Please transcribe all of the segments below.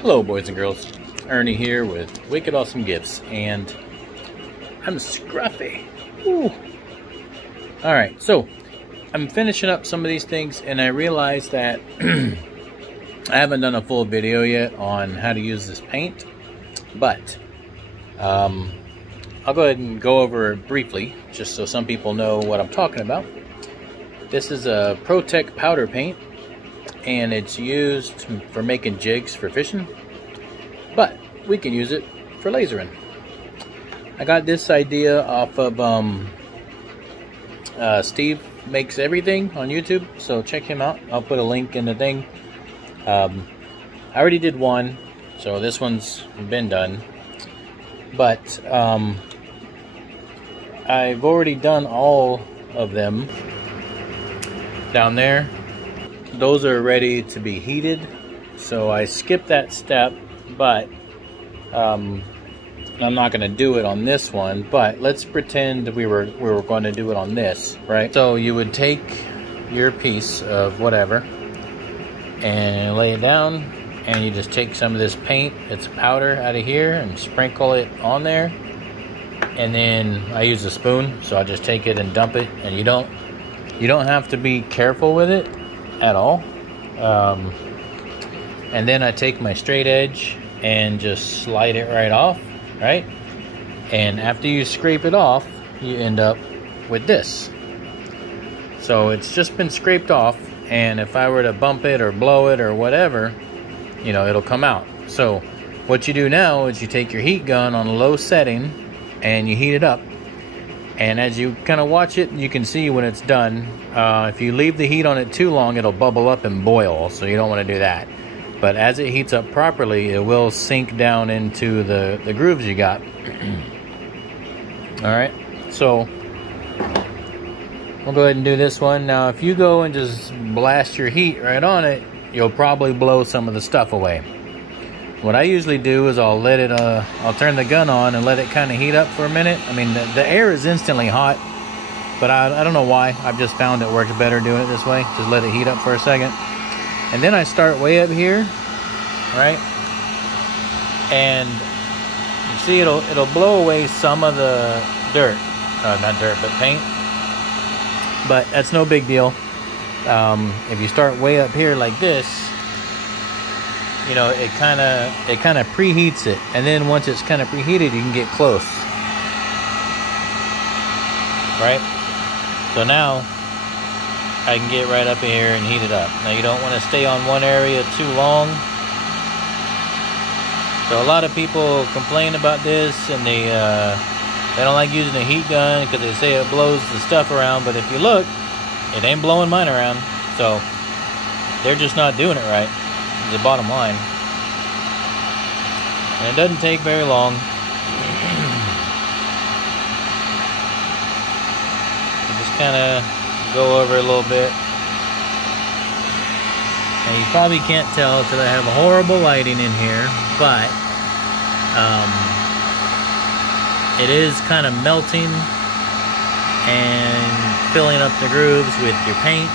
Hello boys and girls, Ernie here with Wicked Awesome Gifts, and I'm scruffy. Ooh. Alright, so I'm finishing up some of these things, and I realized that I haven't done a full video yet on how to use this paint, but I'll go ahead and go over it briefly, just so some people know what I'm talking about. This is a Protec Powder paint, and it's used for making jigs for fishing, but we can use it for lasering. I got this idea off of Steve Makes Everything on YouTube, so check him out. I'll put a link in the thing. I already did one, so this one's been done, but I've already done all of them down there. Those are ready to be heated, so I skipped that step, but I'm not going to do it on this one. But let's pretend we were going to do it on this, right? So you would take your piece of whatever and lay it down, and you just take some of this paint, it's powder, out of here and sprinkle it on there. And then I use a spoon, so I just take it and dump it, and you don't have to be careful with it at all. And then I take my straight edge and just slide it right off, right? And after you scrape it off, you end up with this. So it's just been scraped off, and if I were to bump it or blow it or whatever, you know, it'll come out. So what you do now is you take your heat gun on a low setting and you heat it up. And as you kind of watch it, you can see when it's done. If you leave the heat on it too long, it'll bubble up and boil, so you don't want to do that. But as it heats up properly, it will sink down into the grooves you got. Alright, so we'll go ahead and do this one. Now, if you go and just blast your heat right on it, you'll probably blow some of the stuff away. What I usually do is I'll let it, I'll turn the gun on and let it kind of heat up for a minute. I mean, the air is instantly hot, but I don't know why. I've just found it works better doing it this way. Just let it heat up for a second. And then I start way up here, right? And you see it'll blow away some of the dirt. Not dirt, but paint. But that's no big deal. If you start way up here like this, you know, it kind of preheats it, and then once it's kind of preheated, you can get close, right? So now I can get right up here and heat it up. Now you don't want to stay on one area too long. So a lot of people complain about this, and they don't like using a heat gun because they say it blows the stuff around. But if you look, it ain't blowing mine around. So they're just not doing it right. The bottom line. And it doesn't take very long. Just kind of go over a little bit. And you probably can't tell because I have horrible lighting in here, but it is kind of melting and filling up the grooves with your paint.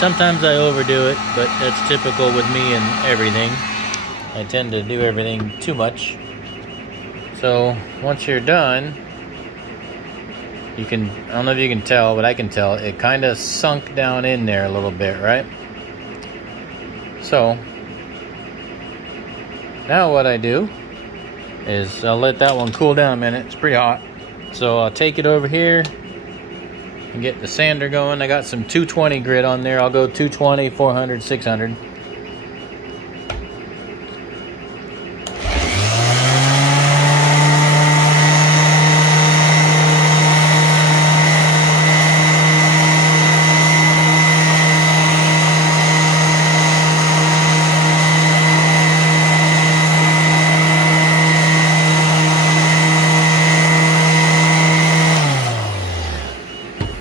Sometimes I overdo it, but that's typical with me and everything. I tend to do everything too much. So once you're done, you can, I don't know if you can tell, but I can tell, it kind of sunk down in there a little bit, right? So now what I do is I'll let that one cool down a minute. It's pretty hot. So I'll take it over here and get the sander going. I got some 220 grit on there. I'll go 220, 400, 600.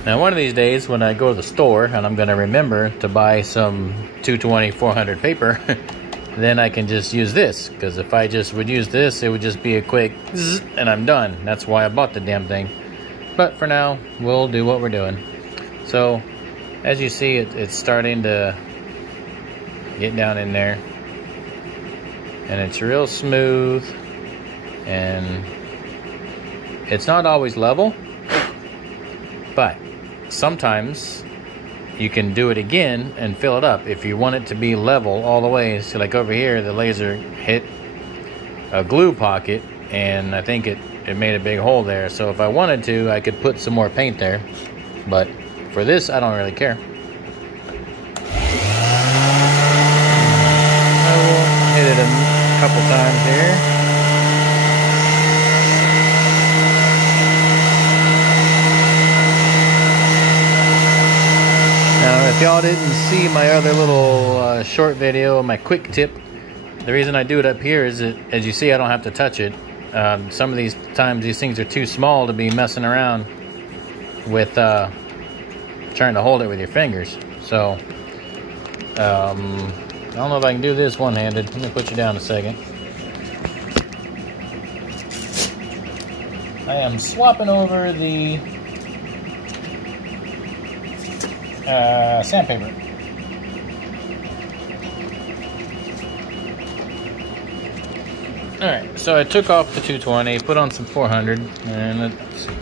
Now one of these days when I go to the store and I'm going to remember to buy some 220 400 paper, then I can just use this, because if I just would use this, it would just be a quick zzz, and I'm done. That's why I bought the damn thing. But for now, we'll do what we're doing. So As you see, it's starting to get down in there, and it's real smooth, and it's not always level, but sometimes you can do it again and fill it up if you want it to be level all the way. So like over here, the laser hit a glue pocket, and I think it made a big hole there. So if I wanted to, I could put some more paint there, but for this, I don't really care. I will hit it a couple times here. Now, if y'all didn't see my other little short video, my quick tip, the reason I do it up here is that, as you see, I don't have to touch it. Some of these times, these things are too small to be messing around with trying to hold it with your fingers. So, I don't know if I can do this one-handed. Let me put you down a second. I am swapping over the sandpaper. Alright, so I took off the 220, put on some 400, and let's hit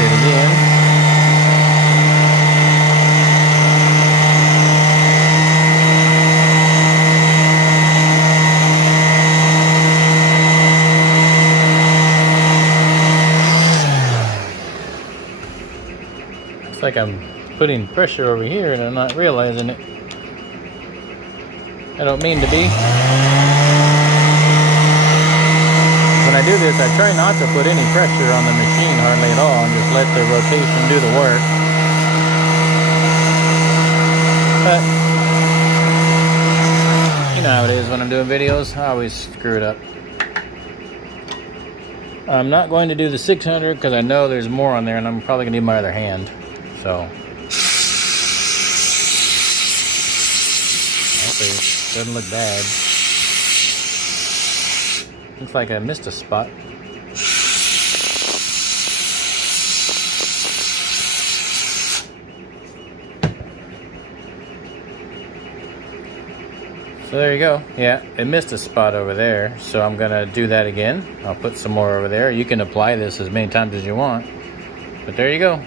it again. It's like I'm putting pressure over here and I'm not realizing it. I don't mean to be. When I do this, I try not to put any pressure on the machine hardly at all and just let the rotation do the work. But, you know how it is when I'm doing videos, I always screw it up. I'm not going to do the 600 because I know there's more on there and I'm probably going to need my other hand. So, hopefully it doesn't look bad. Looks like I missed a spot. So there you go. Yeah, it missed a spot over there. So I'm gonna do that again. I'll put some more over there. You can apply this as many times as you want. But there you go.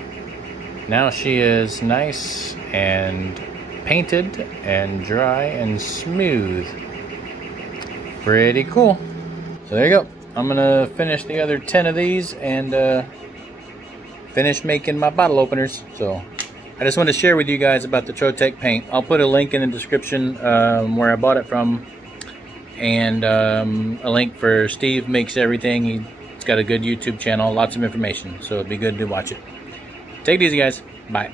Now she is nice and painted and dry and smooth. Pretty cool. So there you go. I'm gonna finish the other 10 of these and finish making my bottle openers. So I just want to share with you guys about the Protec paint. I'll put a link in the description where I bought it from, and a link for Steve Makes Everything. He's got a good YouTube channel, lots of information, so it'd be good to watch it. Take it easy, guys. Bye.